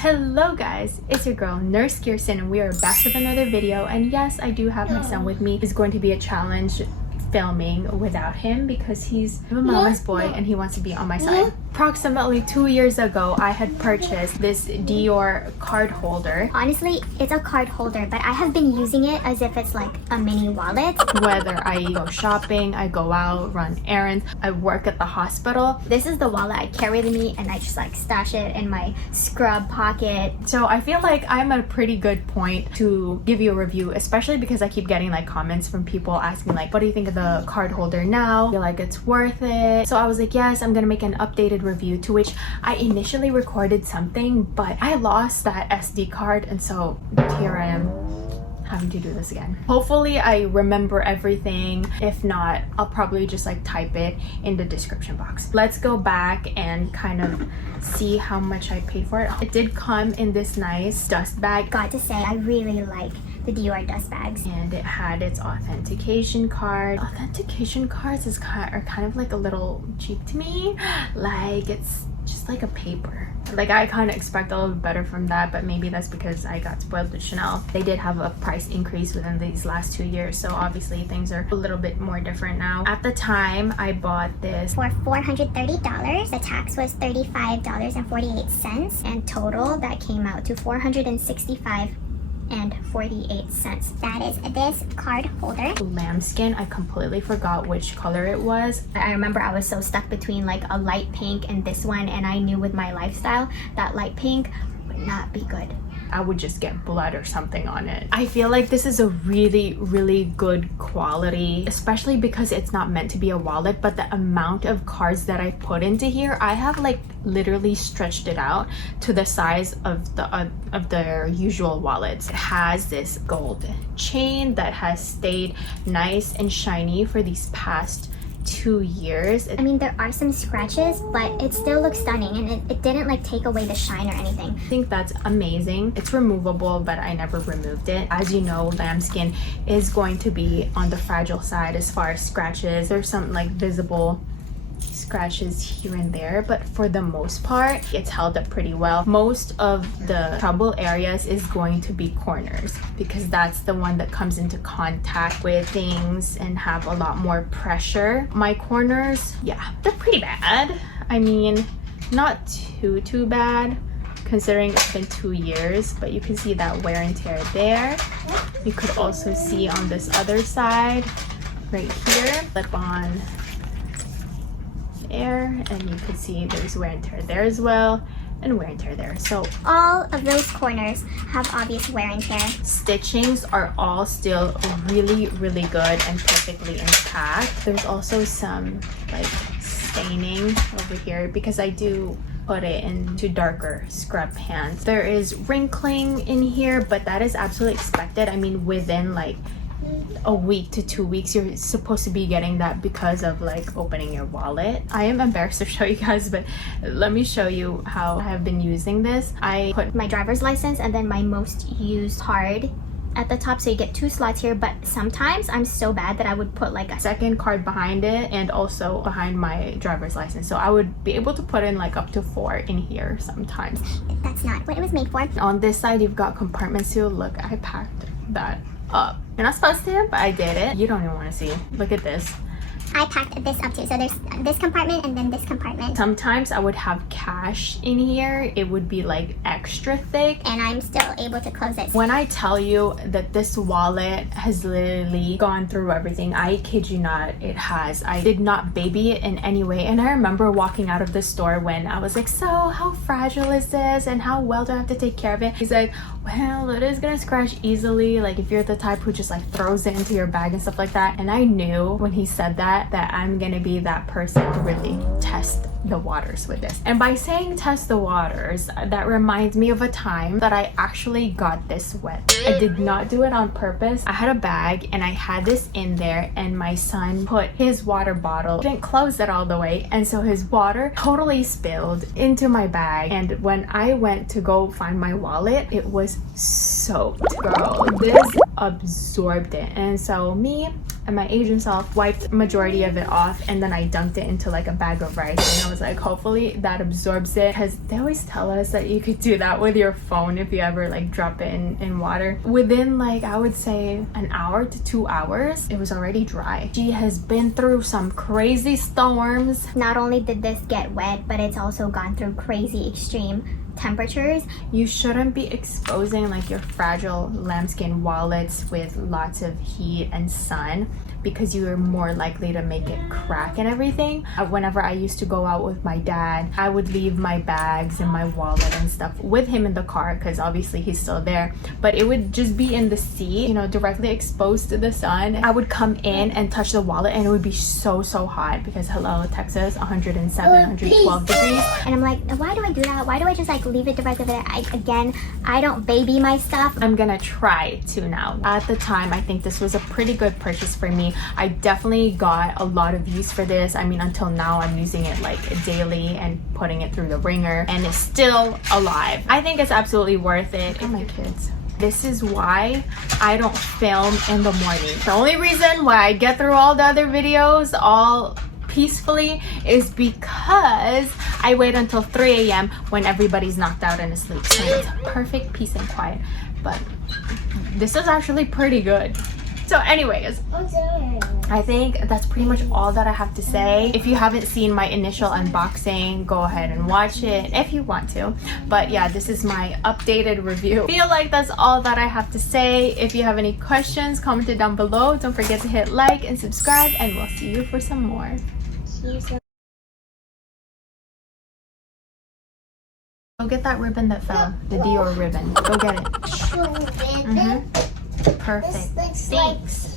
Hello guys, it's your girl Nurse Kirsten and we are back with another video. And yes, I do have my son with me. It's going to be a challenge filming without him because he's a mama's boy and he wants to be on my side. Approximately 2 years ago, I had purchased this Dior card holder. Honestly, it's a card holder, but I have been using it as if it's like a mini wallet. Whether I go shopping, I go out, run errands, I work at the hospital. This is the wallet I carry with me and I just like stash it in my scrub pocket. So I feel like I'm at a pretty good point to give you a review, especially because I keep getting like comments from people asking like, what do you think of the card holder now? I feel like it's worth it. So I was like, yes, I'm gonna make an updated review, to which I initially recorded something, but I lost that SD card, and so here I am having to do this again. Hopefully I remember everything. If not, I'll probably just like type it in the description box. Let's go back and kind of see how much I paid for it. It did come in this nice dust bag. Got to say, I really like the Dior dust bags. And it had its authentication card. Authentication cards are kind of like a little cheap to me. Like, it's just like a paper. Like, I kind of expect a little bit better from that, but maybe that's because I got spoiled with Chanel. They did have a price increase within these last 2 years, so obviously things are a little bit more different now. At the time, I bought this for $430. The tax was $35.48, and total that came out to $465.48. That is this card holder. Lambskin. I completely forgot which color it was. I remember I was so stuck between like a light pink and this one, and I knew with my lifestyle that light pink would not be good. I would just get blood or something on it. I feel like this is a really good quality, especially because it's not meant to be a wallet, but the amount of cards that I put into here, I have like literally stretched it out to the size of their usual wallets. It has this gold chain that has stayed nice and shiny for these past 2 years. I mean, there are some scratches, but it still looks stunning, and it didn't like take away the shine or anything. I think that's amazing. It's removable, but I never removed it. As you know, lambskin is going to be on the fragile side as far as scratches. There's some like visible scratches here and there, but for the most part it's held up pretty well. Most of the trouble areas is going to be corners because that's the one that comes into contact with things and have a lot more pressure. My corners, yeah, they're pretty bad. I mean, not too bad considering it's been 2 years, but you can see that wear and tear there. You could also see on this other side right here, clip on air, and you can see there's wear and tear there as well, and wear and tear there. So all of those corners have obvious wear and tear. Stitchings are all still really good and perfectly intact. There's also some like staining over here because I do put it into darker scrub pants. There is wrinkling in here, but that is absolutely expected. I mean, within like a week to 2 weeks you're supposed to be getting that because of like opening your wallet. I am embarrassed to show you guys, but let me show you how I have been using this. I put my driver's license and then my most used card at the top, so you get 2 slots here, but sometimes I'm so bad that I would put like a second card behind it and also behind my driver's license, so I would be able to put in like up to 4 in here sometimes. That's not what it was made for. On this side you've got compartments too. Look, I packed that up. You're not supposed to, but I did it. You don't even want to see. Look at this. I packed this up too. So there's this compartment and then this compartment. Sometimes I would have cash in here. It would be like extra thick. And I'm still able to close it. When I tell you that this wallet has literally gone through everything, I kid you not, it has. I did not baby it in any way. And I remember walking out of the store when I was like, so how fragile is this? And how well do I have to take care of it? He's like, well, it is gonna scratch easily. Like if you're the type who just like throws it into your bag and stuff like that. And I knew when he said that I'm gonna be that person to really test the waters with this. And by saying test the waters, that reminds me of a time that I actually got this wet. I did not do it on purpose. I had a bag and I had this in there, and my son put his water bottle, didn't close it all the way, and so his water totally spilled into my bag. And when I went to go find my wallet, it was soaked. Girl, this absorbed it. And so me, and my Asian self wiped majority of it off, and then I dunked it into like a bag of rice, and I was like, hopefully that absorbs it, because they always tell us that you could do that with your phone if you ever like drop it in water. Within like, I would say an hour to 2 hours, it was already dry. She has been through some crazy storms. Not only did this get wet, but it's also gone through crazy extreme temperatures. You shouldn't be exposing like your fragile lambskin wallets with lots of heat and sun, because you are more likely to make it crack and everything. Whenever I used to go out with my dad, I would leave my bags and my wallet and stuff with him in the car, because obviously he's still there, but it would just be in the seat, you know, directly exposed to the sun. I would come in and touch the wallet and it would be so hot, because hello, Texas, 107, 112 degrees. And I'm like, why do I do that? Why do I just like leave it directly there? I don't baby my stuff. I'm gonna try to now. At the time, I think this was a pretty good purchase for me. I definitely got a lot of use for this. I mean, until now I'm using it like daily and putting it through the ringer, and it's still alive. I think it's absolutely worth it. And my kids, this is why I don't film in the morning. The only reason why I get through all the other videos all peacefully is because I wait until 3 a.m. when everybody's knocked out and asleep. So it's perfect peace and quiet. But this is actually pretty good. So anyways, I think that's pretty much all that I have to say. If you haven't seen my initial unboxing, go ahead and watch it if you want to. But yeah, this is my updated review. I feel like that's all that I have to say. If you have any questions, comment it down below. Don't forget to hit like and subscribe, and we'll see you for some more. Go get that ribbon that fell, the Dior ribbon. Go get it. Perfect. Thanks.